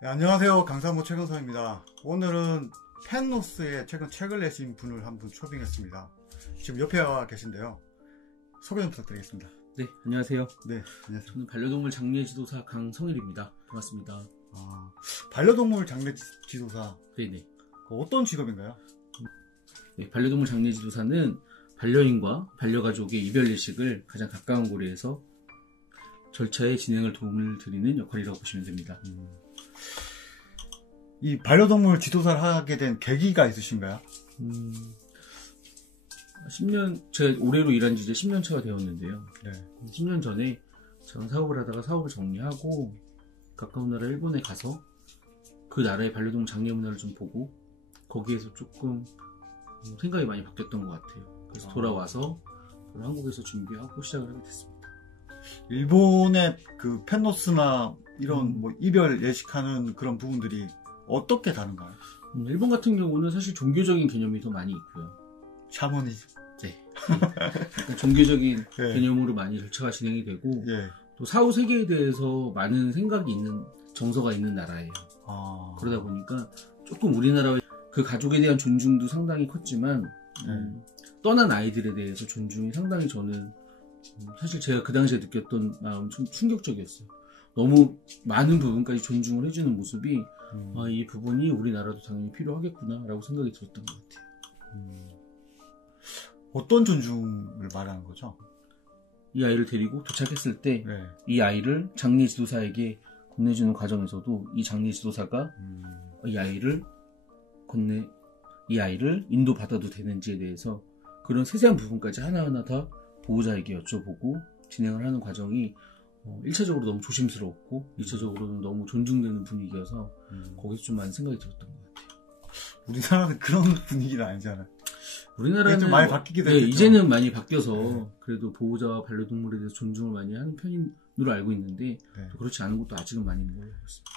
네, 안녕하세요. 강사모 최근서입니다. 오늘은 펜노스에 최근 책을 내신 분을 한 분 초빙했습니다. 지금 옆에 와 계신데요. 소개 좀 부탁드리겠습니다. 네, 안녕하세요. 네, 안녕하세요. 저는 반려동물 장례 지도사 강성일입니다. 반갑습니다. 반려동물 장례 지도사. 네네. 어떤 직업인가요? 네, 반려동물 장례 지도사는 반려인과 반려가족의 이별 예식을 가장 가까운 거리에서 절차의 진행을 도움을 드리는 역할이라고 보시면 됩니다. 이 반려동물 지도사를 하게 된 계기가 있으신가요? 10년, 제가 올해로 일한 지 이제 10년 차가 되었는데요. 네. 10년 전에 저는 사업을 하다가 사업을 정리하고 가까운 나라 일본에 가서 그 나라의 반려동물 장례 문화를 좀 보고 거기에서 조금 생각이 많이 바뀌었던 것 같아요. 그래서 돌아와서 한국에서 준비하고 시작을 하게 됐습니다. 일본의 그 펜노스나 이런 뭐 이별 예식하는 그런 부분들이 어떻게 다른가요? 일본 같은 경우는 사실 종교적인 개념이 더 많이 있고요. 샤머니즘. 네. 종교적인 네. 개념으로 많이 절차가 진행이 되고 예. 또 사후 세계에 대해서 많은 생각이 있는 정서가 있는 나라예요. 그러다 보니까 조금 우리나라의 그 가족에 대한 존중도 상당히 컸지만 떠난 아이들에 대해서 존중이 상당히 저는 사실 제가 그 당시에 느꼈던 마음은 좀 충격적이었어요. 너무 많은 부분까지 존중을 해주는 모습이 이 부분이 우리나라도 당연히 필요하겠구나 라고 생각이 들었던 것 같아요. 어떤 존중을 말하는 거죠? 이 아이를 데리고 도착했을 때 이 네. 아이를 장례 지도사에게 건네주는 과정에서도 이 장례 지도사가 이 아이를 인도받아도 되는지에 대해서 그런 세세한 부분까지 하나하나 다 보호자에게 여쭤보고 진행을 하는 과정이 1차적으로 너무 조심스러웠고 2차적으로는 너무 존중되는 분위기여서 거기서 좀 많은 생각이 들었던 것 같아요. 우리나라는 그런 분위기는 아니잖아요. 우리나라는 좀 많이 바뀌기도 했죠. 이제는 많이 바뀌어서 그래도 보호자와 반려동물에 대해서 존중을 많이 하는 편으로 알고 있는데 그렇지 않은 것도 아직은 많이 있는 걸로 알고 있습니다.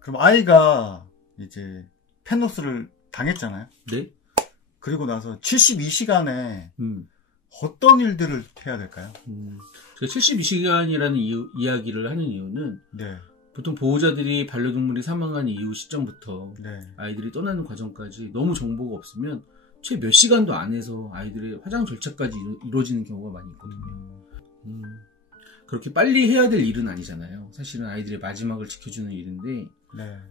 그럼 아이가 이제 펜노스를 당했잖아요. 네. 그리고 나서 72시간에 어떤 일들을 해야 될까요? 제가 72시간이라는 이야기를 하는 이유는 네. 보통 보호자들이 반려동물이 사망한 이후 시점부터 네. 아이들이 떠나는 과정까지 너무 정보가 없으면 최 몇 시간도 안에서 아이들의 화장 절차까지 이루어지는 경우가 많이 있거든요. 그렇게 빨리 해야 될 일은 아니잖아요. 사실은 아이들의 마지막을 지켜주는 일인데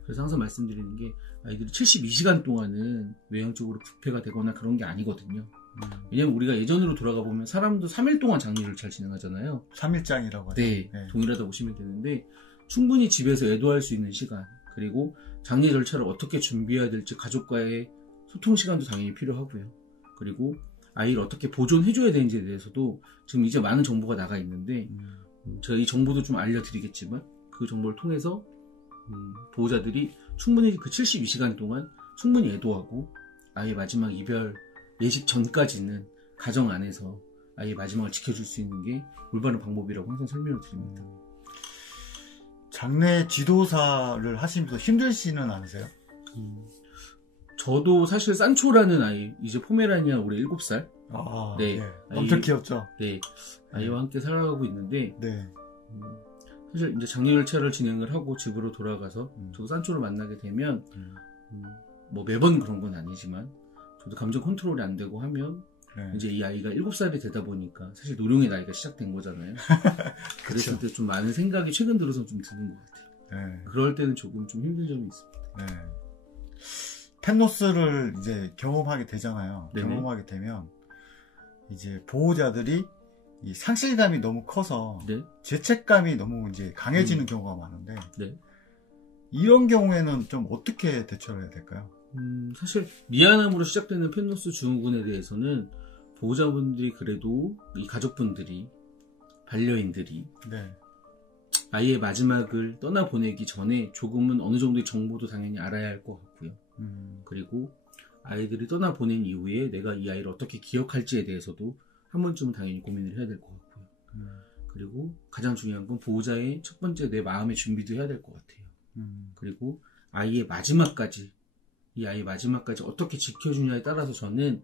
그래서 항상 말씀드리는 게 아이들이 72시간 동안은 외형적으로 부패가 되거나 그런 게 아니거든요. 왜냐면 우리가 예전으로 돌아가 보면 사람도 3일 동안 장례를 잘 진행하잖아요. 3일장이라고 하죠. 네, 동일하다 보시면 되는데 충분히 집에서 애도할 수 있는 시간 그리고 장례 절차를 어떻게 준비해야 될지 가족과의 소통 시간도 당연히 필요하고요. 그리고 아이를 어떻게 보존해줘야 되는지에 대해서도 지금 이제 많은 정보가 나가 있는데 제가 이 정보도 좀 알려드리겠지만 그 정보를 통해서 보호자들이 충분히 그 72시간 동안 충분히 애도하고 아이의 마지막 이별 예식 전까지는 가정 안에서 아이의 마지막을 지켜줄 수 있는 게 올바른 방법이라고 항상 설명을 드립니다. 장례 지도사를 하시면서 힘들지는 않으세요? 저도 사실 산초라는 아이, 이제 포메라니안 올해 7살. 네. 엄청 귀엽죠? 네. 아이와 함께 살아가고 있는데, 네. 사실 이제 장례 절차를 진행을 하고 집으로 돌아가서 저도 산초를 만나게 되면, 뭐 매번 그런 건 아니지만, 저도 감정 컨트롤이 안 되고 하면, 이제 이 아이가 7살이 되다 보니까 사실 노령의 나이가 시작된 거잖아요. 그랬을 때 좀 많은 생각이 최근 들어서 좀 드는 것 같아요. 그럴 때는 조금 좀 힘든 점이 있습니다. 펜노스를 이제 경험하게 되잖아요. 네네. 경험하게 되면 이제 보호자들이 이 상실감이 너무 커서 죄책감이 너무 이제 강해지는 경우가 많은데 이런 경우에는 좀 어떻게 대처를 해야 될까요? 사실 미안함으로 시작되는 펜노스 증후군에 대해서는 보호자분들이 그래도 이 가족분들이 반려인들이 아이의 마지막을 떠나보내기 전에 조금은 어느 정도의 정보도 당연히 알아야 할 것 같고요. 그리고 아이들이 떠나보낸 이후에 내가 이 아이를 어떻게 기억할지에 대해서도 한 번쯤은 당연히 고민을 해야 될 것 같고요. 그리고 가장 중요한 건 보호자의 첫 번째 내 마음의 준비도 해야 될 것 같아요. 그리고 아이의 마지막까지 이 아이의 마지막까지 어떻게 지켜주냐에 따라서 저는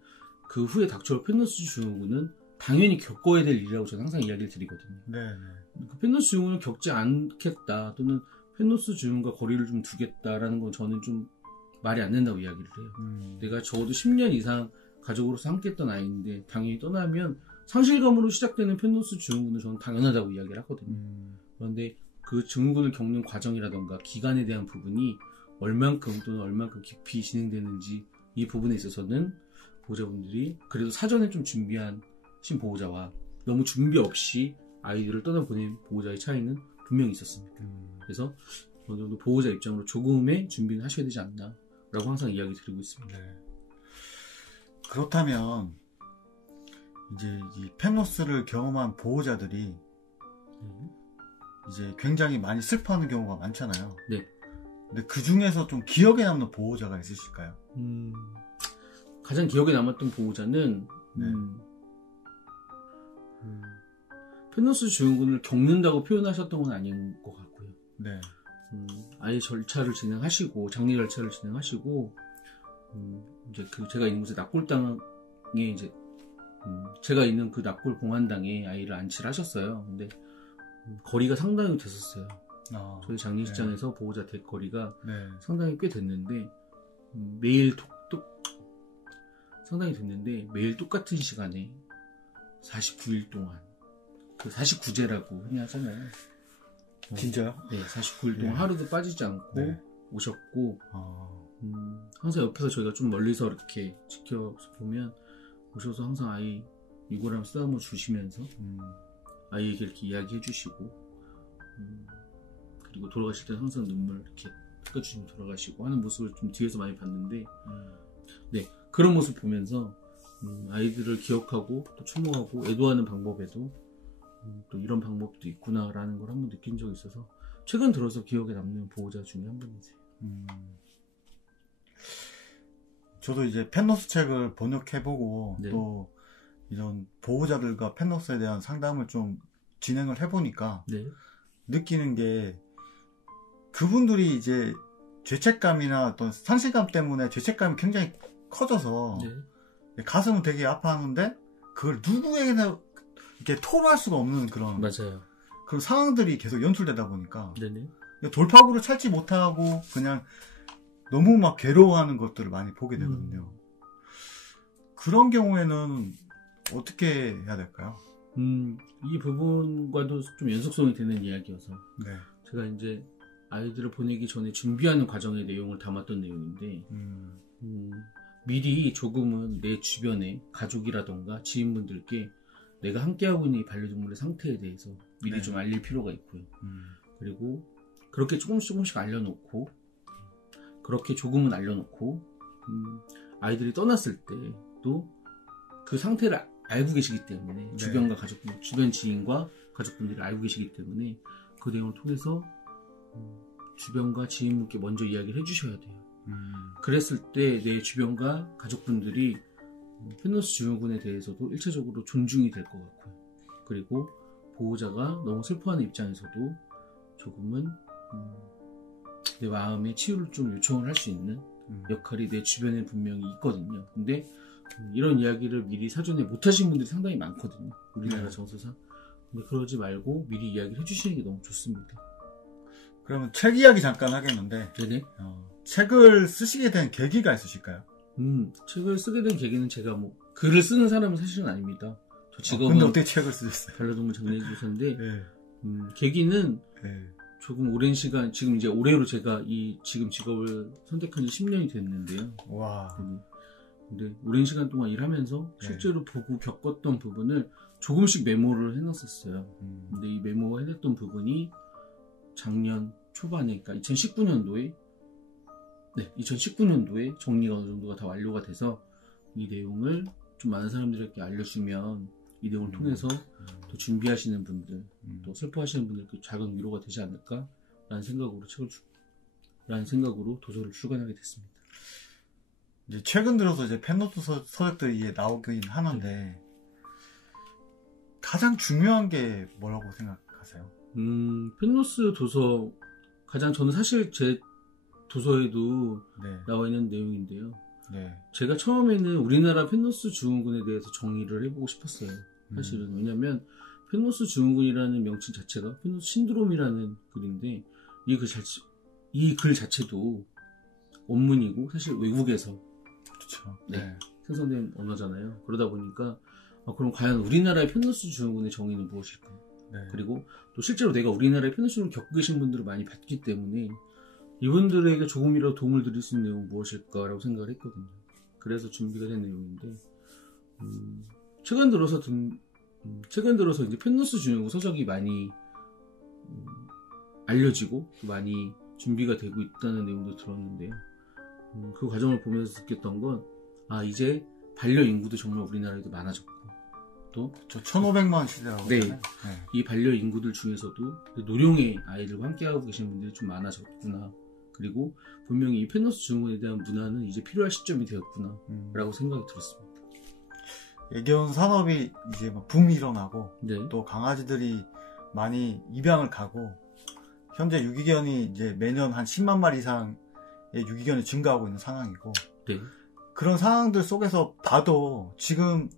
그 후에 닥쳐올 펜노스 증후군은 당연히 겪어야 될 일이라고 저는 항상 이야기를 드리거든요. 그 펜노스 증후군을 겪지 않겠다 또는 펜노스 증후군과 거리를 좀 두겠다라는 건 저는 좀 말이 안 된다고 이야기를 해요. 내가 적어도 10년 이상 가족으로서 함께했던 아이인데 당연히 떠나면 상실감으로 시작되는 펜노스 증후군은 저는 당연하다고 이야기를 하거든요. 그런데 그 증후군을 겪는 과정이라던가 기간에 대한 부분이 얼만큼 또는 얼만큼 깊이 진행되는지 이 부분에 있어서는 보호자분들이 그래도 사전에 좀 준비한 보호자와 너무 준비 없이 아이들을 떠나보낸 보호자의 차이는 분명히 있었습니다. 그래서 어느 정도 보호자 입장으로 조금의 준비는 하셔야 되지 않나 라고 항상 이야기 드리고 있습니다. 네. 그렇다면 이제 이 펜노스를 경험한 보호자들이 이제 굉장히 많이 슬퍼하는 경우가 많잖아요. 네. 근데 그 중에서 좀 기억에 남는 보호자가 있으실까요? 가장 기억에 남았던 보호자는 펜노스 증후군을 겪는다고 표현하셨던 건 아닌 것 같고요. 네. 아예 절차를 진행하시고 장례 절차를 진행하시고 이제 그 제가 있는 곳에 납골당에 이제 제가 있는 그 납골 공안당에 아이를 안치를 하셨어요. 근데 거리가 상당히 됐었어요. 저희 장례식장에서 보호자 댁 거리가 상당히 꽤 됐는데 매일 상당히 됐는데 매일 똑같은 시간에 49일 동안 그 49제라고 흔히 하잖아요. 진짜요? 네, 49일 동안 하루도 빠지지 않고 오셨고 항상 옆에서 저희가 좀 멀리서 이렇게 지켜서 보면 오셔서 항상 아이 유골함 쓰다듬어 주시면서 아이에게 이렇게 이야기해 주시고 그리고 돌아가실 때 항상 눈물 이렇게 닦아주시면 돌아가시고 하는 모습을 좀 뒤에서 많이 봤는데 네, 그런 모습 보면서 아이들을 기억하고 또 추모하고 애도하는 방법에도 또 이런 방법도 있구나라는 걸 한번 느낀 적이 있어서 최근 들어서 기억에 남는 보호자 중에 한 분이세요. 저도 이제 펜노스 책을 번역해보고 또 이런 보호자들과 펜노스에 대한 상담을 좀 진행을 해보니까 느끼는 게 그분들이 이제 죄책감이나 어떤 상실감 때문에 죄책감이 굉장히 커져서 가슴은 되게 아파하는데 그걸 누구에게나 이렇게 토로할 수가 없는 그런 그런 상황들이 계속 연출되다 보니까 돌파구를 찾지 못하고 그냥 너무 막 괴로워하는 것들을 많이 보게 되거든요. 그런 경우에는 어떻게 해야 될까요? 이 부분과도 좀 연속성이 되는 이야기여서 제가 이제 아이들을 보내기 전에 준비하는 과정의 내용을 담았던 내용인데 미리 조금은 내 주변에 가족이라던가 지인분들께 내가 함께하고 있는 이 반려동물의 상태에 대해서 미리 좀 알릴 필요가 있고요. 그리고 그렇게 조금씩 알려놓고 그렇게 조금은 알려놓고 아이들이 떠났을 때도 그 상태를 알고 계시기 때문에 주변과 가족분, 주변 지인과 가족분들이 알고 계시기 때문에 그 내용을 통해서 주변과 지인분께 먼저 이야기를 해주셔야 돼요. 그랬을 때 내 주변과 가족분들이 펜노스 증후군에 대해서도 일차적으로 존중이 될 것 같고요. 그리고 보호자가 너무 슬퍼하는 입장에서도 조금은 내 마음의 치유를 좀 요청을 할 수 있는 역할이 내 주변에 분명히 있거든요. 근데 이런 이야기를 미리 사전에 못하신 분들이 상당히 많거든요. 우리나라 정서상. 근데 그러지 말고 미리 이야기를 해주시는 게 너무 좋습니다. 그러면 책 이야기 잠깐 하겠는데 책을 쓰시게 된 계기가 있으실까요? 책을 쓰게 된 계기는 제가 뭐 글을 쓰는 사람은 사실은 아닙니다. 저 직업은 근데 어떻게 책을 쓰셨어요? 반려동물 장례조사인데 계기는 조금 오랜 시간 지금 이제 올해로 제가 이 지금 직업을 선택한 지 10년이 됐는데요. 와. 근데 오랜 시간 동안 일하면서 실제로 보고 겪었던 부분을 조금씩 메모를 해놨었어요. 근데 이 메모 해냈던 부분이 작년 초반에, 그러니까 2019년도에 정리가 어느 정도가 다 완료가 돼서 이 내용을 좀 많은 사람들에게 알려주면 이 내용을 통해서 또 준비하시는 분들, 또 슬퍼하시는 분들께 작은 위로가 되지 않을까라는 생각으로 도서를 출간하게 됐습니다. 이제 최근 들어서 이제 펜노스 서적들이 나오긴 하는데 가장 중요한 게 뭐라고 생각하세요? 펜노스 도서 저는 사실 제 도서에도 나와 있는 내용인데요. 제가 처음에는 우리나라 펜노스 증후군에 대해서 정의를 해보고 싶었어요. 사실은. 왜냐면 펜노스 증후군이라는 명칭 자체가 펜노스 신드롬이라는 글인데 이 글 자체도 원문이고 사실 외국에서 그렇죠. 네. 생성된 언어잖아요. 그러다 보니까 그럼 과연 우리나라의 펜노스 증후군의 정의는 무엇일까? 네. 그리고 또 실제로 내가 우리나라의 펜노스 증후군을 겪고 계신 분들을 많이 봤기 때문에 이분들에게 조금이라도 도움을 드릴 수 있는 내용은 무엇일까라고 생각을 했거든요. 그래서 준비가 된 내용인데 최근 들어서 이제 펜노스 증후군 서적이 많이 알려지고 많이 준비가 되고 있다는 내용도 들었는데요. 그 과정을 보면서 느꼈던 건 이제 반려 인구도 정말 우리나라에도 많아졌고 또 1500만 시대라고 네. 네. 이 반려 인구들 중에서도 노령의 아이들과 함께하고 계신 분들이 좀 많아졌구나. 그리고 분명히 이 펜노스 증후군에 대한 문화는 이제 필요할 시점이 되었구나 라고 생각이 들었습니다. 애견 산업이 이제 붐이 일어나고 네. 또 강아지들이 많이 입양을 가고 현재 유기견이 이제 매년 한 10만 마리 이상의 유기견이 증가하고 있는 상황이고 네. 그런 상황들 속에서 봐도 지금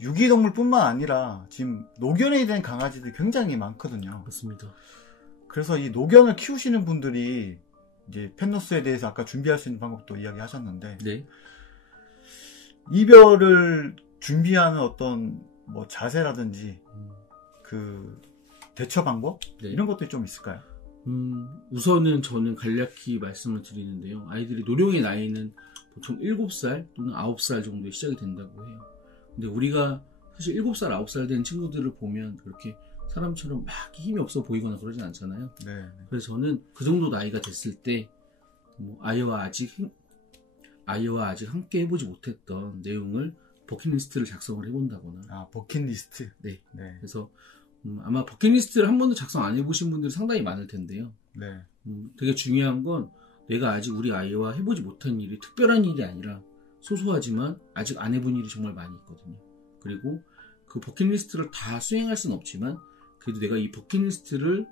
유기동물뿐만 아니라 지금 노견에 대한 강아지들이 굉장히 많거든요. 맞습니다. 그래서 이 노견을 키우시는 분들이 이제 펜노스에 대해서 아까 준비할 수 있는 방법도 이야기하셨는데 네. 이별을 준비하는 어떤 자세라든지 그 대처 방법 네. 이런 것들이 좀 있을까요? 우선은 저는 간략히 말씀을 드리는데요. 아이들이 노령의 나이는 보통 7살 또는 9살 정도에 시작이 된다고 해요. 근데 우리가 사실 7살, 9살 된 친구들을 보면 그렇게 사람처럼 막 힘이 없어 보이거나 그러진 않잖아요. 네. 그래서 저는 그 정도 나이가 됐을 때 아이와 아직 함께 해보지 못했던 내용을 버킷리스트를 작성을 해본다거나. 버킷리스트? 네. 그래서 아마 버킷리스트를 한 번도 작성 안 해보신 분들이 상당히 많을 텐데요. 네. 되게 중요한 건 내가 아직 우리 아이와 해보지 못한 일이 특별한 일이 아니라 소소하지만 아직 안 해본 일이 정말 많이 있거든요. 그리고 그 버킷리스트를 다 수행할 수는 없지만 그래도 내가 이 버킷리스트를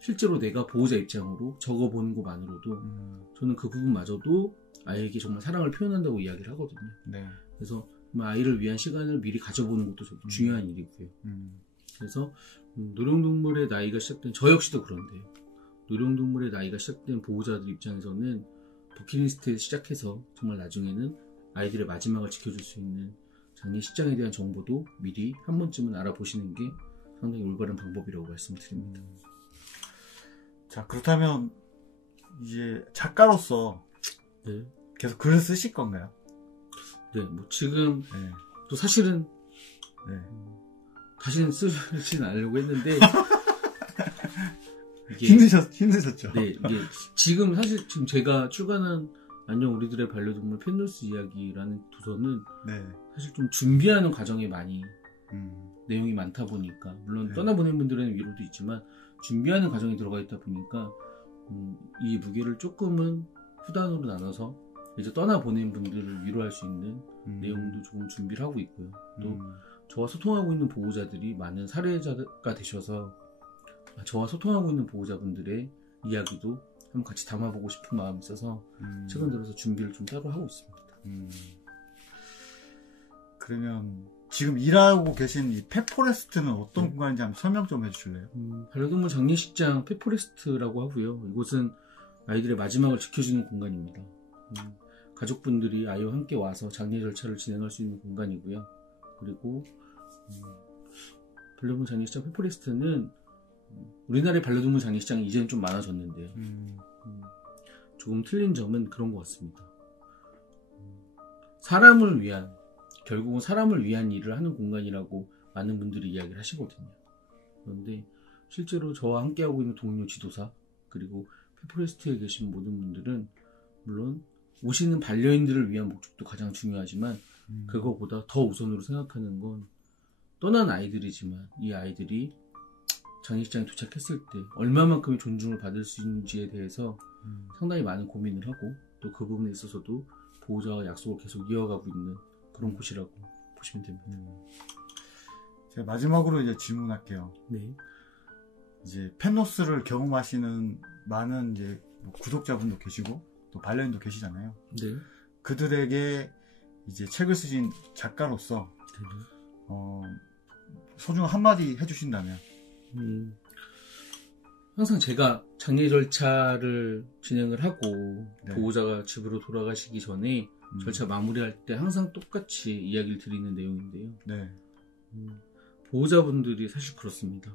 실제로 내가 보호자 입장으로 적어보는 것만으로도 저는 그 부분마저도 아이에게 정말 사랑을 표현한다고 이야기를 하거든요. 네. 그래서 아이를 위한 시간을 미리 가져보는 것도 중요한 일이고요. 그래서 노령동물의 나이가 시작된 저 역시도 그런데요. 노령동물의 나이가 시작된 보호자들 입장에서는 버킷리스트에서 시작해서 정말 나중에는 아이들의 마지막을 지켜줄 수 있는 장례식장에 대한 정보도 미리 한 번쯤은 알아보시는 게 상당히 올바른 방법이라고 말씀드립니다. 자, 그렇다면 이제 작가로서 네. 계속 글을 쓰실 건가요? 네, 지금 또 사실은 다시는 쓰지는 않으려고 했는데 힘드셨죠? 네, 지금 제가 출간한 안녕 우리들의 반려동물 펜노스 이야기라는 도서는 사실 좀 준비하는 과정에 많이 내용이 많다 보니까 물론 떠나보낸 분들에는 위로도 있지만 준비하는 과정에 들어가 있다 보니까 이 무게를 조금은 후단으로 나눠서 이제 떠나보낸 분들을 위로할 수 있는 내용도 조금 준비를 하고 있고요. 또 저와 소통하고 있는 보호자들이 많은 사례자가 되셔서 저와 소통하고 있는 보호자분들의 이야기도 한번 같이 담아보고 싶은 마음이 있어서 최근 들어서 준비를 좀 따로 하고 있습니다. 그러면 지금 일하고 계신 이 펫포레스트는 어떤 공간인지 한번 설명 좀 해주실래요? 반려동물 장례식장 펫포레스트라고 하고요. 이곳은 아이들의 마지막을 지켜주는 공간입니다. 가족분들이 아이와 함께 와서 장례 절차를 진행할 수 있는 공간이고요. 그리고 반려동물 장례식장 펫포레스트는 우리나라의 반려동물 장례식장이 이제는 좀 많아졌는데요. 조금 틀린 점은 그런 것 같습니다. 결국은 사람을 위한 일을 하는 공간이라고 많은 분들이 이야기를 하시거든요. 그런데 실제로 저와 함께하고 있는 동료 지도사 그리고 펫포레스트에 계신 모든 분들은 물론 오시는 반려인들을 위한 목적도 가장 중요하지만 그거보다 더 우선으로 생각하는 건 떠난 아이들이지만 이 아이들이 장례식장에 도착했을 때 얼마만큼의 존중을 받을 수 있는지에 대해서 상당히 많은 고민을 하고 또 그 부분에 있어서도 보호자와 약속을 계속 이어가고 있는 그런 곳이라고 보시면 됩니다. 제가 마지막으로 이제 질문할게요. 네. 이제 펜노스를 경험하시는 많은 이제 구독자분도 계시고 또 반려인도 계시잖아요. 네. 그들에게 이제 책을 쓰신 작가로서 소중한 한마디 해주신다면? 항상 제가 장례 절차를 진행을 하고 네. 보호자가 집으로 돌아가시기 전에 절차 마무리할 때 항상 똑같이 이야기를 드리는 내용인데요. 네. 보호자분들이 사실 그렇습니다.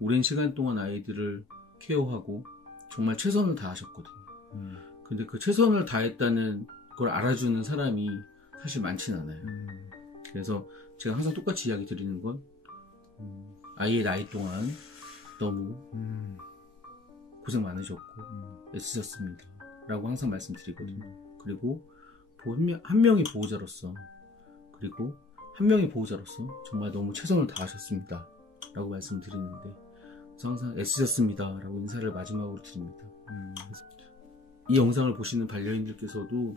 오랜 시간 동안 아이들을 케어하고 정말 최선을 다하셨거든요. 근데 그 최선을 다했다는 걸 알아주는 사람이 사실 많진 않아요. 그래서 제가 항상 똑같이 이야기 드리는 건 아이의 나이 동안 너무 고생 많으셨고 애쓰셨습니다 라고 항상 말씀드리거든요. 그리고 한 명의 보호자로서 그리고 한 명의 보호자로서 정말 너무 최선을 다하셨습니다 라고 말씀드리는데 그래서 항상 애쓰셨습니다 라고 인사를 마지막으로 드립니다. 이 영상을 보시는 반려인들께서도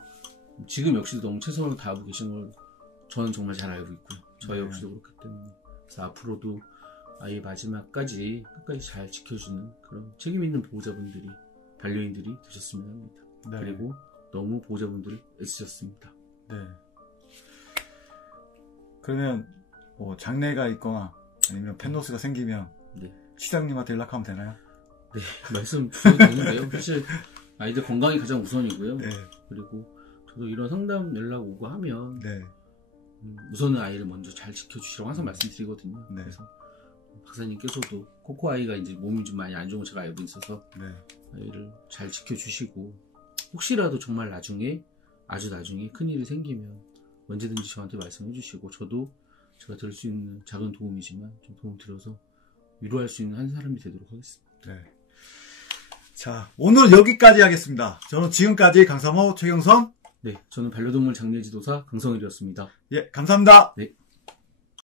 지금 역시도 너무 최선을 다하고 계신 걸 저는 정말 잘 알고 있고요. 저 역시도 그렇기 때문에 그래서 앞으로도 아이의 마지막까지 끝까지 잘 지켜주는 그런 책임 있는 보호자분들이 반려인들이 되셨으면 합니다. 네. 그리고 너무 보호자분들을 애쓰셨습니다. 네. 그러면 뭐 장례가 있거나 아니면 펜노스가 생기면 네. 시장님한테 연락하면 되나요? 네, 말씀 드려도 되는데요. 사실 아이들 건강이 가장 우선이고요. 네. 그리고 저도 이런 상담 연락 오고 하면 네. 우선은 아이를 먼저 잘 지켜주시라고 항상 말씀드리거든요. 네. 그래서 박사님께서도 코코 아이가 이제 몸이 좀 많이 안 좋은 걸 제가 알고 있어서 네. 아이를 잘 지켜주시고 혹시라도 정말 아주 나중에 큰일이 생기면 언제든지 저한테 말씀해 주시고 저도 제가 드릴 수 있는 작은 도움이지만 좀 도움 드려서 위로할 수 있는 한 사람이 되도록 하겠습니다. 네. 자, 오늘 여기까지 하겠습니다. 저는 지금까지 강삼호 최경선. 네, 저는 반려동물 장례지도사 강성일이었습니다. 예, 감사합니다. 네.